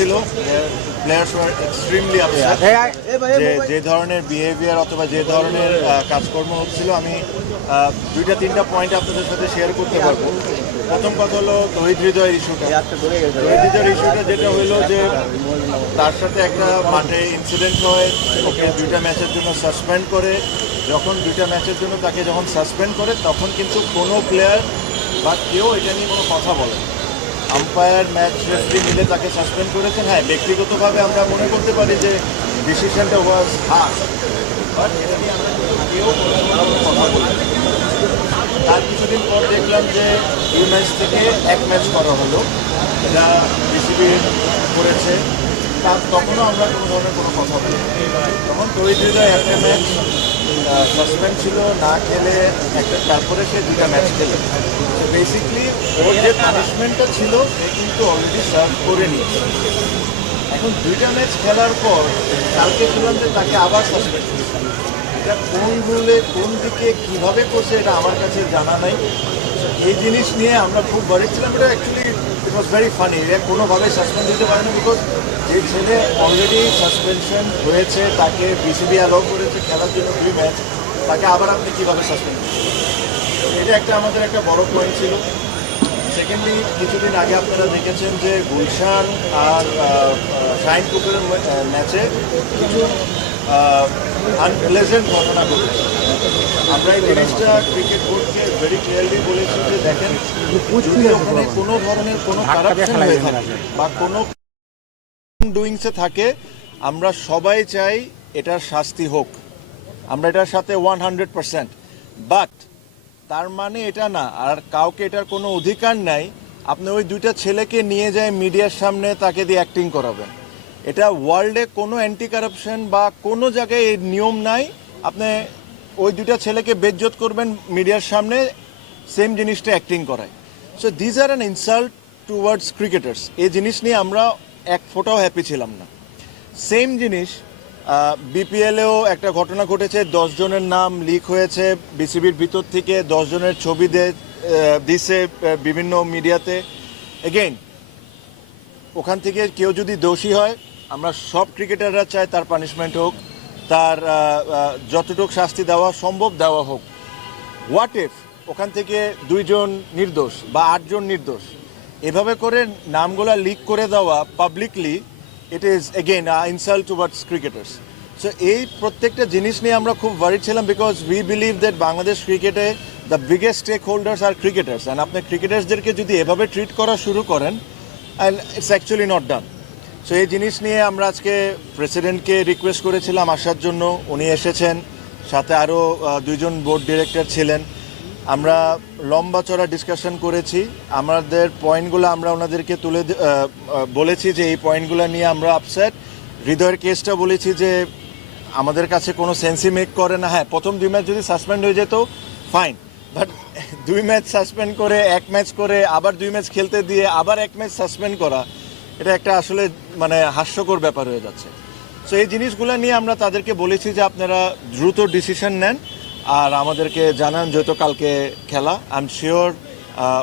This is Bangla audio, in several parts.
ছিল প্লেয়ার্স ওয়ার এক্সট্রিমলি আপসেট যে যে ধরনের বিহেভিয়ার অথবা যে ধরনের কাজকর্ম হচ্ছিল আমি দুইটা তিনটা পয়েন্ট আপনাদের সাথে শেয়ার করতে পারব। প্রথম কথা হলো তহিদ হৃদয়ের ইস্যুটা তহিদ হৃদয়ের ইস্যুটা যেটা হলো যে তার সাথে একটা মাঠে ইনসিডেন্ট হয় ওকে দুইটা ম্যাচের জন্য সাসপেন্ড করে। যখন দুইটা ম্যাচের জন্য তাকে যখন সাসপেন্ড করে তখন কিন্তু কোনো প্লেয়ার বা কেউ এটা নিয়ে কোনো কথা বলে না। আম্পায়ার ম্যাচ রেফারি মিলে তাকে সাসপেন্ড করেছেন। হ্যাঁ ব্যক্তিগতভাবে আমরা মনে করতে পারি যে ডিসিশনটা ওয়াজ বাট এটা তার কিছুদিন পর দেখলাম যে দুই ম্যাচ থেকে এক ম্যাচ করা হলো। এটা বিসিবি করেছে। তার তখনও আমরা কোনো ধরনের কোনো কথা বলি তখন তৈরি হৃদয় একটা ম্যাচ সাসপেন্ড ছিল, না খেলে একটা তারপরে সে দুটা ম্যাচ খেলে। বেসিকলি ওর যে পানিশমেন্টটা ছিল, সে কিন্তু অলরেডি সার্ভ করে নিয়েছে। এখন দুইটা ম্যাচ খেলার পর, কালকে শুনলাম যে তাকে আবার সাসপেন্ড এটা কোন রুলে কোন দিকে কীভাবে করছে, এটা আমার কাছে জানা নাই। এই জিনিস নিয়ে আমরা খুব বাড়ির ছিলাম এটা actually it was very funny এটা কোনোভাবে সাসপেন্ড দিতে পারে বিকজ যে ছেলে অলরেডি সাসপেনশন হয়েছে, তাকে বিসিবি অ্যালাউ করেছে, খেলার জন্য দুই ম্যাচ তাকে আবার আপনি কীভাবে সাসপেন্ড এটা একটা আমাদের একটা বড় পয়েন্ট ছিল। সেকেন্ডলি কিছুদিন আগে আপনারা দেখেছেন যে গুলশান আর শাইন কুকুরের ম্যাচে কিছু আনপ্লেজেন্ট ঘটনা ঘটেছে। আমরা এই জিনিসটা ক্রিকেট বোর্ডকে ভেরি ক্লিয়ারলি বলেছি যে দেখেন যদি ওখানে কোনো ধরনের কোনো কারাপশন হয়ে থাকে বা কোনো ডুইংসে থাকে আমরা সবাই চাই এটার শাস্তি হোক। আমরা এটার সাথে ওয়ান হান্ড্রেড পার্সেন্ট বাট তার মানে এটা না আর কাউকে এটার কোনো অধিকার নাই। আপনি ওই দুইটা ছেলেকে নিয়ে যায় মিডিয়ার সামনে তাকে দিয়ে অ্যাক্টিং করাবেন। এটা ওয়ার্ল্ডে কোনো অ্যান্টি কারাপশন বা কোনো জায়গায় এই নিয়ম নাই। আপনি ওই দুইটা ছেলেকে বেজ্জত করবেন মিডিয়ার সামনে সেম জিনিসটা অ্যাক্টিং করায়। So these are an insult towards cricketers এই জিনিস নিয়ে আমরা এক ফোটাও হ্যাপি ছিলাম না। সেম জিনিস বিপিএলেও একটা ঘটনা ঘটেছে, দশ জনের নাম লিক হয়েছে বিসিবির ভিতর থেকে দশ জনের ছবি দিছে বিভিন্ন মিডিয়াতে। এগেইন ওখান থেকে কেউ যদি দোষী হয় আমরা সব ক্রিকেটাররা চাই তার পানিশমেন্ট হোক, তার যতটুকু শাস্তি দেওয়া সম্ভব দেওয়া হোক। হোয়াট ইফ ওখান থেকে দুইজন নির্দোষ বা আটজন নির্দোষ এভাবে করে নামগুলা লিক করে দেওয়া publicly it is again insult towards cricketers so এই প্রত্যেকটা জিনিস নিয়ে আমরা খুব ওয়ারিড ছিলাম because we believe that Bangladesh ক্রিকেটে the biggest stakeholders are cricketers and আপনি ক্রিকেটার্সদেরকে যদি এভাবে ট্রিট করা শুরু করেন and it's actually not done so এই জিনিস নিয়ে আমরা আজকে প্রেসিডেন্টকে রিকোয়েস্ট করেছিলাম আসার জন্য। উনি এসেছেন, সাথে আরও দুইজন বোর্ড ডিরেক্টর ছিলেন। আমরা লম্বা চড়া ডিসকাশন করেছি। আমাদের পয়েন্টগুলো আমরা ওনাদেরকে তুলে বলেছি যে এই পয়েন্টগুলো নিয়ে আমরা আপসেট হৃদয়ের কেসটা বলেছি যে আমাদের কাছে কোনো সেন্সি মেক করে না। হ্যাঁ প্রথম দুই ম্যাচ যদি সাসপেন্ড হয়ে যেত ফাইন বাট দুই ম্যাচ সাসপেন্ড করে, এক ম্যাচ করে, আবার দুই ম্যাচ খেলতে দিয়ে আবার এক ম্যাচ সাসপেন্ড করা। এটা একটা আসলে মানে হাস্যকর ব্যাপার হয়ে যাচ্ছে। সো এই জিনিসগুলো নিয়ে আমরা তাদেরকে বলেছি যে আপনারা দ্রুত ডিসিশন নেন আর আমাদেরকে জানান যেহেতু কালকে খেলা। আই এম শিওর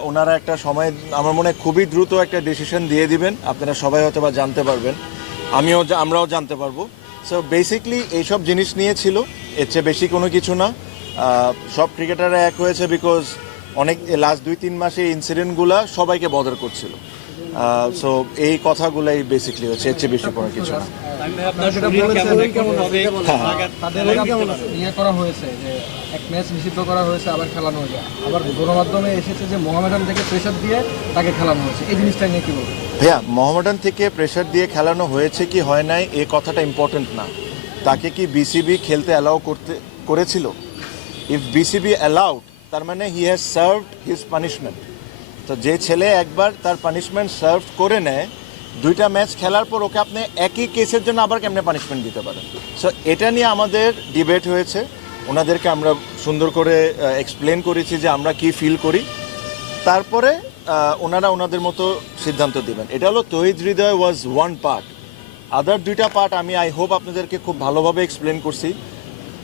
ওনারা একটা সময়, আমার মনে হয় খুবই দ্রুত একটা ডিসিশন দিয়ে দিবেন। আপনারা সবাই হয়তো বা জানতে পারবেন। আমিও আমরাও জানতে পারব। সো বেসিকলি এইসব জিনিস নিয়ে ছিল। এর চেয়ে বেশি কোনো কিছু না। সব ক্রিকেটাররা এক হয়েছে বিকজ অনেক লাস্ট দুই, তিন মাসে ইনসিডেন্টগুলো সবাইকে বদর করছিল। সো এই কথাগুলাই বেসিকলি হচ্ছে এর চেয়ে বেশি কোনো কিছু না। সেটা বলেছেন কেমন হবে। তাদের করা হয়েছে যে এক ম্যাচ নিষিদ্ধ করা হয়েছে আবার খেলানো হয়েছে। আবার গণমাধ্যমে এসেছে যে থেকে প্রেশার দিয়ে তাকে খেলানো হয়েছে। জিনিসটা নিয়ে কি বলব ভাইয়া মোহামেডান থেকে প্রেশার দিয়ে খেলানো হয়েছে কি হয় নাই এ কথাটা ইম্পর্টেন্ট না। তাকে কি বিসিবি খেলতে অ্যালাউ করতে করেছিল? ইফ বিসিবি অ্যালাউড তার মানে he has served his punishment তো যে ছেলে একবার তার পানিশমেন্ট সার্ভ করে নেয়, দুইটা ম্যাচ খেলার পর ওকে আপনি একই কেসের জন্য আবার কেমনে পানিশমেন্ট দিতে পারেন? সো এটা নিয়ে আমাদের ডিবেট হয়েছে। ওনাদেরকে আমরা সুন্দর করে এক্সপ্লেন করেছি যে আমরা কি ফিল করি। তারপরে ওনারা ওনাদের মতো সিদ্ধান্ত দিবেন। এটা হলো তহিদ হৃদয় ওয়াজ ওয়ান পার্ট আদার দুইটা পার্ট আমি আই হোপ আপনাদেরকে খুব ভালোভাবে এক্সপ্লেন করছি।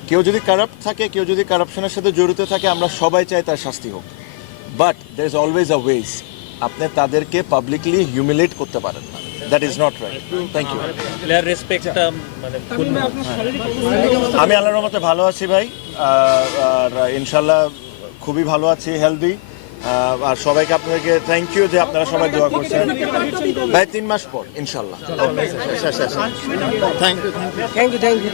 কেউ যদি কারাপ্ট থাকে, কেউ যদি কারাপশনের সাথে জড়িত থাকে, আমরা সবাই চাই তার শাস্তি হোক। But there is always a way আপনি তাদেরকে পাবলিকলি হিউমিলেট করতে পারেন। না that is not right thank you আমি আল্লাহর রহমতে ভালো আছি ভাই। আর ইনশাল্লাহ খুবই ভালো আছি হেলদি আর সবাইকে আপনাদেরকে থ্যাংক ইউ যে আপনারা সবাই দোয়া করছেন। ভাই তিন মাস পর ইনশাল্লাহ thank you thank you thank you